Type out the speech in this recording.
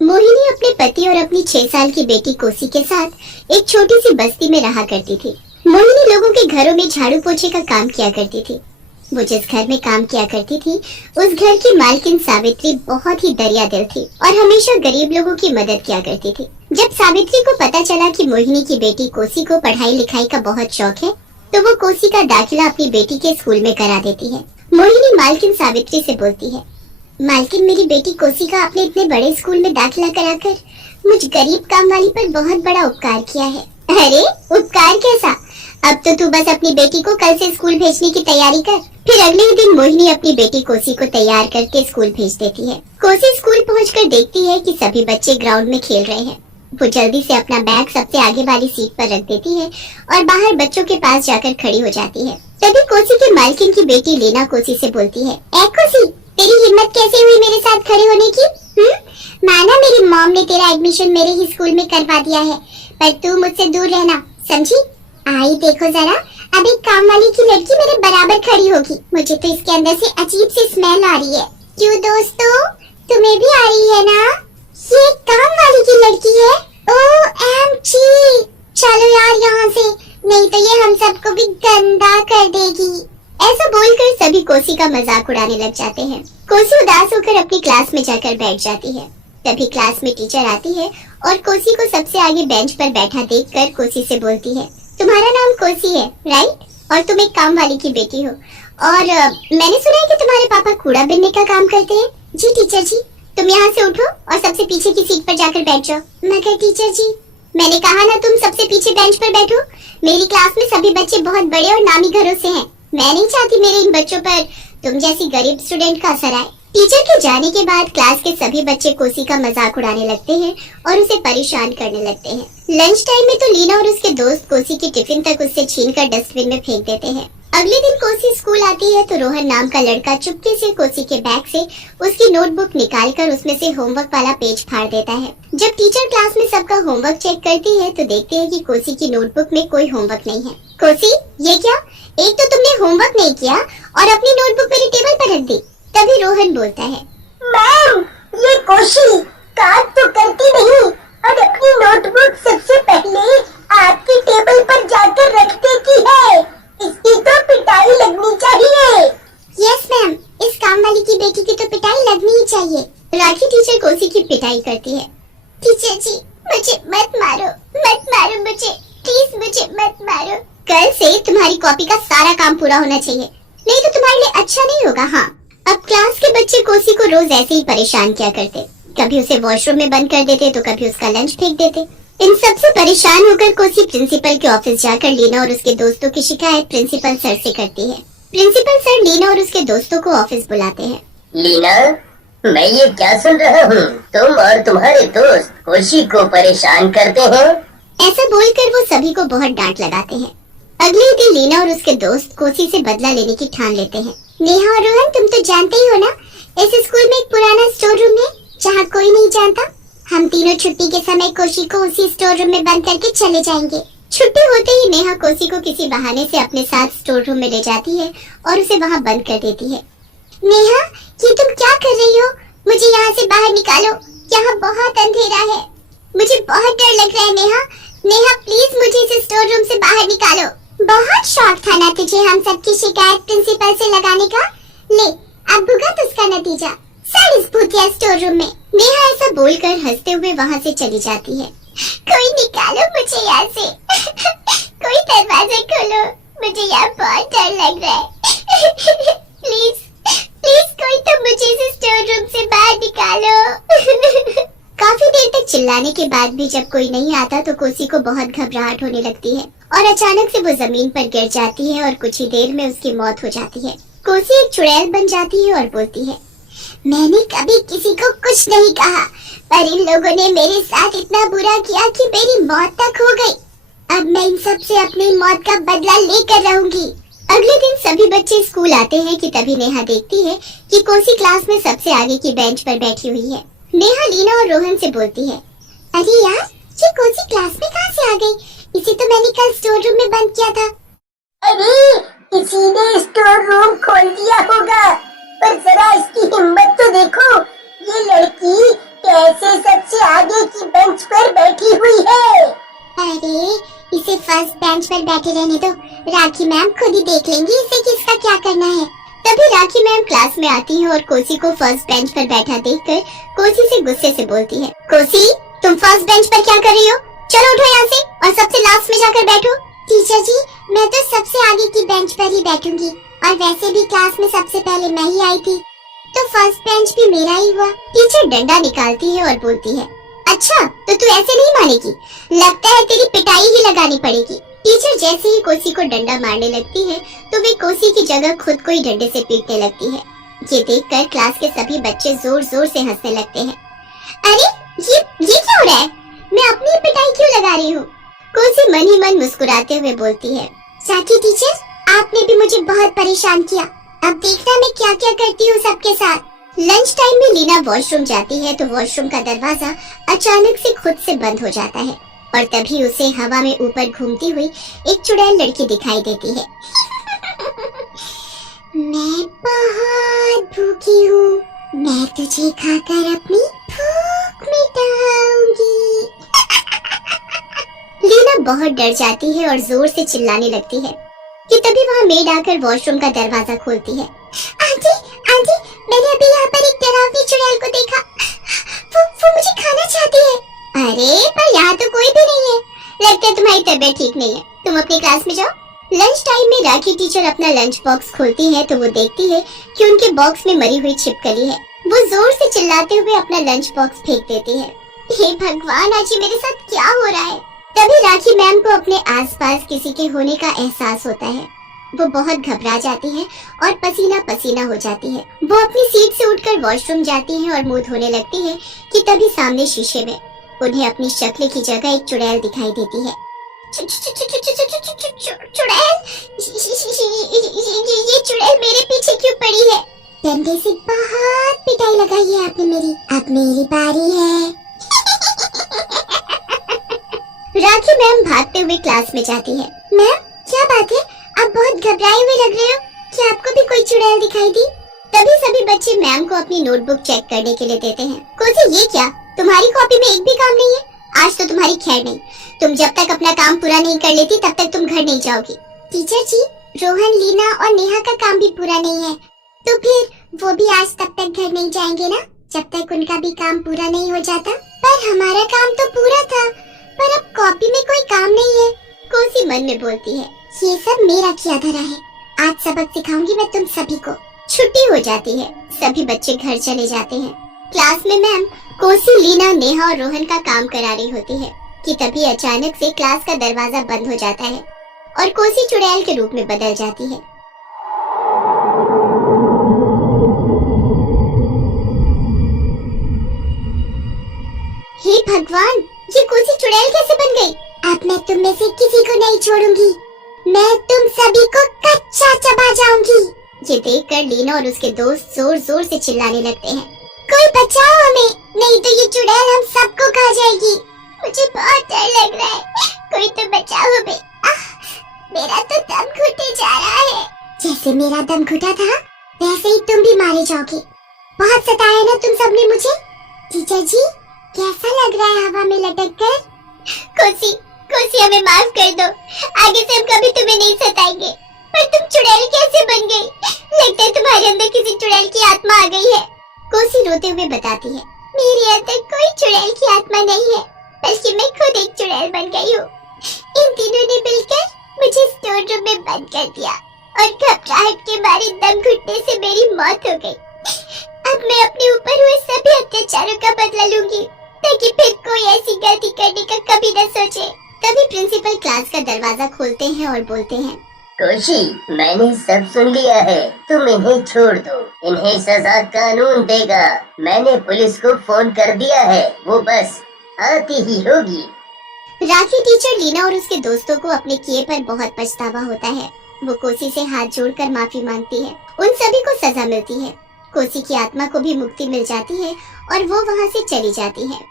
मोहिनी अपने पति और अपनी 6 साल की बेटी कोसी के साथ एक छोटी सी बस्ती में रहा करती थी। मोहिनी लोगों के घरों में झाड़ू पोछे का काम किया करती थी। वो जिस घर में काम किया करती थी, उस घर की मालकिन सावित्री बहुत ही दरिया दिल थी और हमेशा गरीब लोगों की मदद किया करती थी। जब सावित्री को पता चला कि मोहिनी की बेटी कोसी को पढ़ाई लिखाई का बहुत शौक है, तो वो कोसी का दाखिला अपनी बेटी के स्कूल में करा देती है। मोहिनी मालकिन सावित्री से बोलती है, मालकिन, मेरी बेटी कोसी का आपने इतने बड़े स्कूल में दाखिला कराकर मुझ गरीब काम वाली पर बहुत बड़ा उपकार किया है। अरे उपकार कैसा? अब तो तू बस अपनी बेटी को कल से स्कूल भेजने की तैयारी कर। फिर अगले ही दिन मोहिनी अपनी बेटी कोसी को तैयार करके स्कूल भेज देती है। कोसी स्कूल पहुंचकर देखती है कि सभी बच्चे ग्राउंड में खेल रहे हैं। वो जल्दी से अपना बैग सबसे आगे वाली सीट पर रख देती है और बाहर बच्चों के पास जाकर खड़ी हो जाती है। तभी कोसी के मालकिन की बेटी लीना कोसी से बोलती है, ए कोसी, तेरी हिम्मत कैसे हुई मेरे साथ खड़े होने की? माना मेरी मॉम ने तेरा एडमिशन मेरे ही स्कूल में करवा दिया है, पर तू मुझसे दूर रहना, समझी? आई देखो जरा, अब एक काम वाली की लड़की मेरे बराबर खड़ी होगी। मुझे तो इसके अंदर से अजीब सी स्मेल आ रही है। क्यों दोस्तों, तुम्हें भी आ रही है ना? ये काम वाली की लड़की है। OMG! चलो यार यहाँ से, नहीं तो ये हम सबको भी गंदा कर देगी। ऐसा बोलकर सभी कोसी का मजाक उड़ाने लग जाते हैं। कोसी उदास होकर अपनी क्लास में जाकर बैठ जाती है। तभी क्लास में टीचर आती है और कोसी को सबसे आगे बेंच पर बैठा देखकर कोसी से बोलती है, तुम्हारा नाम कोसी है, राइट? और तुम एक काम वाली की बेटी हो, और मैंने सुना है कि तुम्हारे पापा कूड़ा बीनने का काम करते हैं। जी टीचर जी। तुम यहाँ से उठो और सबसे पीछे की सीट पर जाकर बैठ जाओ। मगर टीचर जी, मैंने कहा ना तुम सबसे पीछे बेंच पर बैठो। मेरी क्लास में सभी बच्चे बहुत बड़े और नामी घरों से हैं। मैं नहीं चाहती मेरे इन बच्चों पर तुम जैसी गरीब स्टूडेंट का असर आए। टीचर के जाने के बाद क्लास के सभी बच्चे कोसी का मजाक उड़ाने लगते हैं और उसे परेशान करने लगते हैं। लंच टाइम में तो लीना और उसके दोस्त कोसी की टिफिन तक उससे छीनकर डस्टबिन में फेंक देते हैं। अगले दिन कोसी स्कूल आती है तो रोहन नाम का लड़का चुपके से कोसी के बैग से उसकी नोटबुक निकालकर उसमें से होमवर्क वाला पेज फाड़ देता है। जब टीचर क्लास में सबका होमवर्क चेक करती है तो देखते हैं कि कोसी की नोटबुक में कोई होमवर्क नहीं है। कोसी, ये क्या? एक तो तुमने होमवर्क नहीं किया और अपनी नोटबुक मेरी टेबल पर रख दी। तभी रोहन बोलता है, मैम, ये कोशी काम तो करती नहीं और अपनी नोटबुक सबसे पहले आपकी टेबल पर जाकर रख देती है। इसकी तो पिटाई लगनी चाहिए। यस मैम, इस काम वाली की बेटी की तो पिटाई लगनी ही चाहिए। राखी टीचर कोसी की पिटाई करती है। टीचर जी, मुझे मत मारो मुझे, प्लीज मुझे मत मारो। कल से तुम्हारी कॉपी का सारा काम पूरा होना चाहिए, नहीं तो तुम्हारे लिए अच्छा नहीं होगा। हाँ, अब क्लास के बच्चे कोसी को रोज ऐसे ही परेशान किया करते। कभी उसे वॉशरूम में बंद कर देते तो कभी उसका लंच फेंक देते। इन सब से परेशान होकर कोसी प्रिंसिपल के ऑफिस जाकर लीना और उसके दोस्तों की शिकायत प्रिंसिपल सर से करती है। प्रिंसिपल सर लीना और उसके दोस्तों को ऑफिस बुलाते हैं। लीना, मैं ये क्या सुन रहा हूँ, तुम और तुम्हारे दोस्त कोशी को परेशान करते हैं। ऐसा बोलकर वो सभी को बहुत डांट लगाते हैं। अगले ही दिन लीना और उसके दोस्त कोसी से बदला लेने की ठान लेते हैं। नेहा और रोहन, तुम तो जानते ही हो ना, इस स्कूल में एक पुराना स्टोर रूम है जहाँ कोई नहीं जानता। हम तीनों छुट्टी के समय कोशी को उसी स्टोर रूम में बंद करके चले जाएंगे। छुट्टी होते ही नेहा कोसी को किसी बहाने से अपने साथ स्टोर रूम में ले जाती है और उसे वहाँ बंद कर देती है। नेहा, ये तुम क्या कर रही हो? मुझे यहाँ से बाहर निकालो, यहाँ बहुत अंधेरा है। मुझे बहुत डर लग रहा है नेहा। नेहा प्लीज मुझे इस स्टोर रूम से बाहर निकालो। बहुत शौक था ना तुझे हम सबकी शिकायत प्रिंसिपल से लगाने का? ले, अब भुगत उसका नतीजा। सर इस भूतिया स्टोर रूम में। नेहा ऐसा बोलकर हंसते हुए वहाँ से चली जाती है। कोई निकालो मुझे यहाँ से। कोई दरवाजा खोलो, मुझे यहाँ बहुत डर लग रहा है। प्लीज प्लीज कोई तो मुझे इस स्टोर रूम से बाहर निकालो। काफी देर तक चिल्लाने के बाद भी जब कोई नहीं आता तो कोसी को बहुत घबराहट होने लगती है और अचानक से वो जमीन पर गिर जाती है और कुछ ही देर में उसकी मौत हो जाती है। कोसी एक चुड़ैल बन जाती है और बोलती है, मैंने कभी किसी को कुछ नहीं कहा, पर इन लोगों ने मेरे साथ इतना बुरा किया कि मेरी मौत तक हो गई। अब मैं इन सब से अपनी मौत का बदला लेकर रहूंगी। अगले दिन सभी बच्चे स्कूल आते हैं कि तभी नेहा देखती है कि कोसी क्लास में सबसे आगे की बेंच पर बैठी हुई है। नेहा लीना और रोहन से बोलती है, अरे यार, ये कोसी क्लास में कहाँ से आ गई? इसे तो मैंने कल स्टोर रूम में बंद किया था। अरे, इसी ने स्टोर रूम खोल दिया होगा, पर जरा इसकी हिम्मत तो देखो। ये लड़की कैसे सबसे आगे की बेंच पर बैठी हुई है? अरे इसे फर्स्ट बेंच पर बैठे रहने दो, राखी मैम खुद ही देख लेंगी इसे किसका क्या करना है। तभी राखी मैम क्लास में आती है और कोसी को फर्स्ट बेंच पर बैठा देखकर कोसी से गुस्से से बोलती है, कोसी तुम फर्स्ट बेंच पर क्या कर रही हो? चलो उठो यहाँ से और सबसे लास्ट में जाकर बैठो। टीचर जी मैं तो सबसे आगे की बेंच पर ही बैठूंगी, और वैसे भी क्लास में सबसे पहले मैं ही आई थी, तो फर्स्ट बेंच भी मेरा ही हुआ। टीचर डंडा निकालती है और बोलती है, अच्छा तो तू ऐसे नहीं मानेगी, लगता है तेरी पिटाई ही लगानी पड़ेगी। टीचर जैसे ही कोसी को डंडा मारने लगती है तो वे कोसी की जगह खुद को ही डंडे से पीटने लगती है। ये देखकर क्लास के सभी बच्चे जोर जोर से हंसने लगते हैं। अरे ये क्या हो रहा है? मैं अपनी पिटाई क्यों लगा रही हूँ? कोसी मन ही मन मुस्कुराते हुए बोलती है, साथी टीचर आपने भी मुझे बहुत परेशान किया, अब देखना मैं क्या क्या करती हूँ सबके साथ। लंच टाइम में लीना वॉशरूम जाती है तो वॉशरूम का दरवाजा अचानक से खुद से बंद हो जाता है और तभी उसे हवा में ऊपर घूमती हुई एक चुड़ैल लड़की दिखाई देती है। मैं बहुत भूखी हूँ, मैं तुझे खाकर अपनी भूख मिटाऊंगी। लीना बहुत डर जाती है और जोर से चिल्लाने लगती है कि तभी वहाँ मेड आकर वॉशरूम का दरवाजा खोलती है। आंटी आंटी मैंने अभी यहाँ पर एक डरावनी चुड़ैल को देखा, वो मुझे खाना चाहती है। अरे पर यहाँ तो कोई भी नहीं है, लगता है तुम्हारी तबीयत ठीक नहीं है, तुम अपनी क्लास में जाओ। लंच टाइम में राखी टीचर अपना लंच बॉक्स खोलती है तो वो देखती है कि उनके बॉक्स में मरी हुई छिपकली है। वो जोर से चिल्लाते हुए अपना लंच बॉक्स फेंक देती है। हे भगवान आज मेरे साथ क्या हो रहा है? तभी राखी मैम को अपने आसपास किसी के होने का एहसास होता है। वो बहुत घबरा जाती है और पसीना पसीना हो जाती है। वो अपनी सीट से उठकर वॉशरूम जाती है और मुंह धोने लगती है कि तभी सामने शीशे में उन्हें अपनी शक्ल की जगह एक चुड़ैल दिखाई देती है। चुड़ैल? ये चुड़ैल मेरे पीछे क्यों पड़ी है? डंडे से बहुत पिटाई लगाई है आपने मेरी, अब मेरी बारी है। राखी मैम भागते हुए क्लास में जाती है। मैम क्या बात है, आप बहुत घबराए हुए लग रहे हो, क्या आपको भी कोई चुड़ैल दिखाई दी? तभी सभी बच्चे मैम को अपनी नोटबुक चेक करने के लिए देते हैं। कोसी ये क्या, तुम्हारी कॉपी में एक भी काम नहीं है? आज तो तुम्हारी खैर नहीं, तुम जब तक अपना काम पूरा नहीं कर लेती तब तक तुम घर नहीं जाओगी। टीचर जी रोहन, लीना और नेहा का काम भी पूरा नहीं है, तो फिर वो भी आज तब तक घर नहीं जाएंगे ना, जब तक उनका भी काम पूरा नहीं हो जाता। पर हमारा काम तो पूरा था, पर अब कॉपी में कोई काम नहीं है। कोसी मन में बोलती है, ये सब मेरा किया धरा है, आज सबक सिखाऊंगी मैं तुम सभी को। छुट्टी हो जाती है, सभी बच्चे घर चले जाते हैं। क्लास में मैम कोसी, लीना, नेहा और रोहन का काम करा रही होती है कि तभी अचानक से क्लास का दरवाजा बंद हो जाता है और कोसी चुड़ैल के रूप में बदल जाती है। हे भगवान, ये कोसी चुड़ैल कैसे बन गई? अब मैं तुम में से किसी को नहीं छोड़ूंगी, मैं तुम सभी को कच्चा चबा जाऊंगी। ये देखकर लीना और उसके दोस्त जोर जोर से चिल्लाने लगते हैं, कोई बचाओ हमें, नहीं तो ये चुड़ैल हम सबको खा जाएगी। मुझे बहुत डर लग रहा है, कोई तो बचाओ हमें। मेरा तो दम घुटे जा रहा है। जैसे मेरा दम घुटा था वैसे ही तुम भी मारे जाओगे। बहुत सताया ना तुम सबने मुझे। टीचर जी कैसा लग रहा है हवा में लटक कर? कोसी कोसी हमें माफ कर दो, आगे से हम कभी तुम्हें नहीं सताएंगे। पर तुम चुड़ैल कैसे बन गई? लगता है तुम्हारे अंदर किसी चुड़ैल की आत्मा आ गई है। कोसी रोते हुए बताती है, मेरे अंदर कोई चुड़ैल की आत्मा नहीं है, बल्कि मैं खुद एक चुड़ैल बन गई हूँ। इन तीनों ने मिलकर मुझे स्टोर रूम में बंद कर दिया और घबराहट के मारे दम घुटने से मेरी मौत हो गई। अब मैं अपने ऊपर हुए सभी अत्याचारों का बदला लूंगी, ताकि फिर कोई ऐसी गलती करने का कभी न सोचे। तभी प्रिंसिपल क्लास का दरवाजा खोलते हैं और बोलते हैं, कोशी मैंने सब सुन लिया है, तुम इन्हें छोड़ दो, इन्हें सजा कानून देगा। मैंने पुलिस को फोन कर दिया है, वो बस आती ही होगी। राखी टीचर लीना और उसके दोस्तों को अपने किए पर बहुत पछतावा होता है। वो कोसी से हाथ जोड़कर माफी मांगती है। उन सभी को सजा मिलती है। कोसी की आत्मा को भी मुक्ति मिल जाती है और वो वहाँ से चली जाती है।